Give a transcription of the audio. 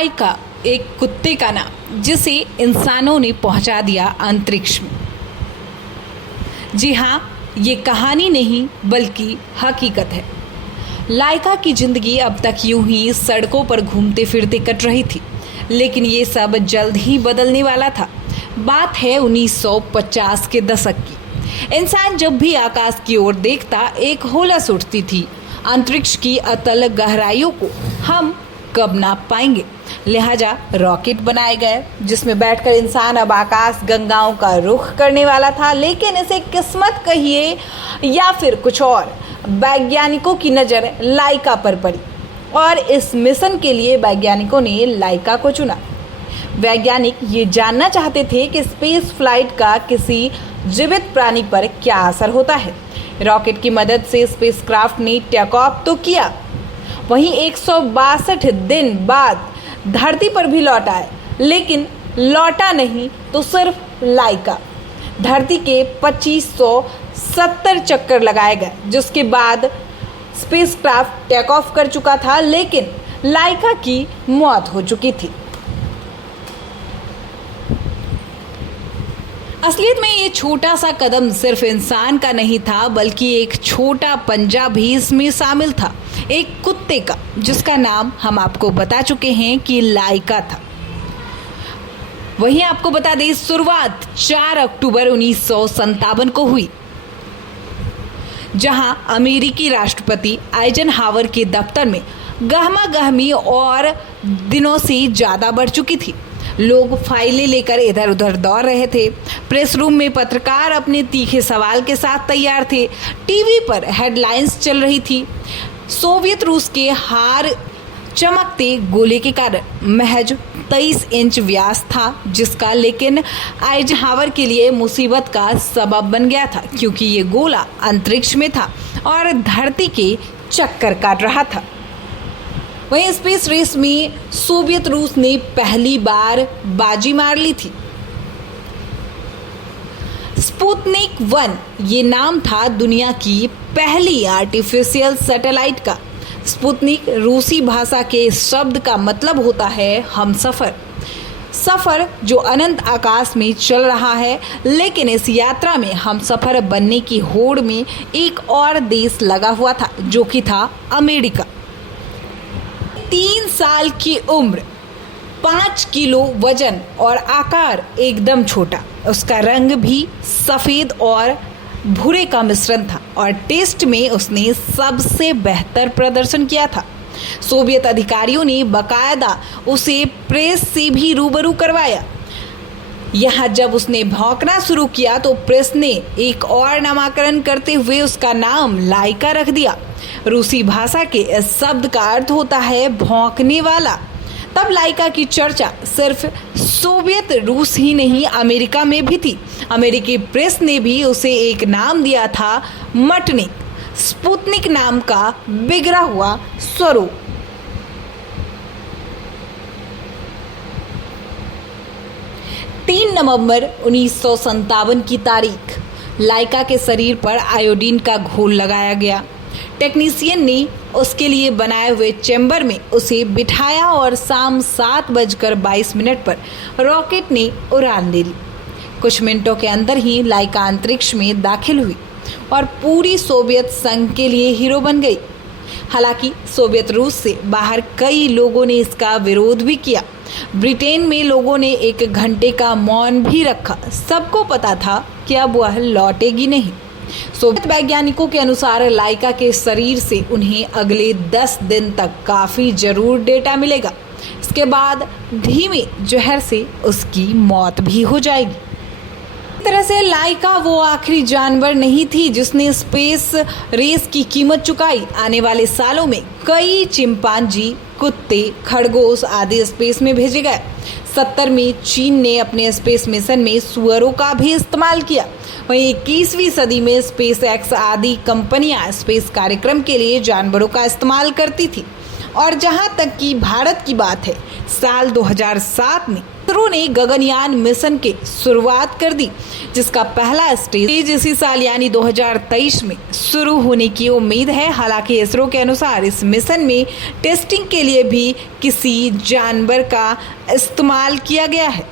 लाइका एक कुत्ते का नाम जिसे इंसानों ने पहुंचा दिया अंतरिक्ष में। जी हाँ, ये कहानी नहीं बल्कि हकीकत है। लाइका की जिंदगी अब तक यूं ही सड़कों पर घूमते फिरते कट रही थी, लेकिन ये सब जल्द ही बदलने वाला था। बात है 1950 के दशक की। इंसान जब भी आकाश की ओर देखता एक होलस उठती थी, अंतरिक्ष की अतल गहराइयों को हम कब नाप पाएंगे। लिहाजा रॉकेट बनाए गए जिसमें बैठकर इंसान अब आकाश गंगाओं का रुख करने वाला था। लेकिन इसे किस्मत कहिए या फिर कुछ और, वैज्ञानिकों की नज़र लाइका पर पड़ी और इस मिशन के लिए वैज्ञानिकों ने लाइका को चुना। वैज्ञानिक ये जानना चाहते थे कि स्पेस फ्लाइट का किसी जीवित प्राणी पर क्या असर होता है। रॉकेट की मदद से स्पेसक्राफ्ट ने टेक ऑफ तो किया, वहीं 162 दिन बाद धरती पर भी लौट आए, लेकिन लौटा नहीं तो सिर्फ लाइका। धरती के 2570 चक्कर लगाए गए, जिसके बाद स्पेसक्राफ्ट टेक ऑफ कर चुका था, लेकिन लाइका की मौत हो चुकी थी। असलियत में ये छोटा सा कदम सिर्फ इंसान का नहीं था, बल्कि एक छोटा पंजा भी इसमें शामिल था, एक कुत्ते का, जिसका नाम हम आपको बता चुके हैं कि लाइका था। वहीं आपको बता दें, शुरुआत 4 अक्टूबर 1957 को हुई, जहां अमेरिकी राष्ट्रपति आइजनहावर के दफ्तर में गहमागहमी और दिनों से ज़्यादा बढ़ चुकी थी। लोग फाइलें लेकर इधर उधर दौड़ रहे थे। प्रेस रूम में पत्रकार अपने तीखे सवाल के साथ तैयार थे। टीवी पर हेडलाइंस चल रही थी। सोवियत रूस के हार चमकते गोले के कारण महज 23 इंच व्यास था, जिसका लेकिन आइजनहावर के लिए मुसीबत का सबब बन गया था, क्योंकि ये गोला अंतरिक्ष में था और धरती के चक्कर काट रहा था। वहीं स्पेस रेस में सोवियत रूस ने पहली बार बाजी मार ली थी। स्पुतनिक 1 ये नाम था दुनिया की पहली आर्टिफिशियल सैटेलाइट का। स्पुतनिक रूसी भाषा के इस शब्द का मतलब होता है हमसफर। सफर जो अनंत आकाश में चल रहा है, लेकिन इस यात्रा में हमसफर बनने की होड़ में एक और देश लगा हुआ था, जो कि था अमेरिका। 3 साल की उम्र, 5 किलो वजन और आकार एकदम छोटा। उसका रंग भी सफ़ेद और भूरे का मिश्रण था और टेस्ट में उसने सबसे बेहतर प्रदर्शन किया था। सोवियत अधिकारियों ने बाकायदा उसे प्रेस से भी रूबरू करवाया। यहाँ जब उसने भौंकना शुरू किया तो प्रेस ने एक और नामकरण करते हुए उसका नाम लाइका रख दिया। रूसी भाषा के इस शब्द का अर्थ होता है भौंकने वाला। तब लाइका की चर्चा सिर्फ सोवियत रूस ही नहीं, अमेरिका में भी थी। अमेरिकी प्रेस ने भी उसे एक नाम दिया था, मटनिक, स्पुतनिक नाम का बिगड़ा हुआ स्वरूप। नवंबर 1957 की तारीख, लाइका के शरीर पर आयोडीन का घोल लगाया गया। टेक्नीशियन ने उसके लिए बनाए हुए चैम्बर में उसे बिठाया और शाम 7:22 पर रॉकेट ने उड़ान दे ली। कुछ मिनटों के अंदर ही लाइका अंतरिक्ष में दाखिल हुई और पूरी सोवियत संघ के लिए हीरो बन गई। हालांकि सोवियत रूस से बाहर कई लोगों ने इसका विरोध भी किया। ब्रिटेन में लोगों ने 1 घंटे का मौन भी रखा। सबको पता था कि अब वह लौटेगी नहीं। सोवियत वैज्ञानिकों के अनुसार लाइका के शरीर से उन्हें अगले 10 दिन तक काफ़ी जरूर डेटा मिलेगा। इसके बाद धीमे जहर से उसकी मौत भी हो जाएगी। इस तरह से लाइका वो आखिरी जानवर नहीं थी जिसने स्पेस रेस की कीमत चुकाई। आने वाले सालों में कई चिंपांजी, कुत्ते, खरगोश आदि स्पेस में भेजे गए। 70 में चीन ने अपने स्पेस मिशन में सुअरों का भी इस्तेमाल किया। वहीं 21वीं सदी में स्पेस एक्स आदि कंपनियां स्पेस कार्यक्रम के लिए जानवरों का इस्तेमाल करती थी। और जहां तक कि भारत की बात है, साल 2007 में इसरो ने गगनयान मिशन की शुरुआत कर दी, जिसका पहला स्टेज इसी साल यानी 2023 में शुरू होने की उम्मीद है। हालांकि इसरो के अनुसार इस मिशन में टेस्टिंग के लिए भी किसी जानवर का इस्तेमाल किया गया है।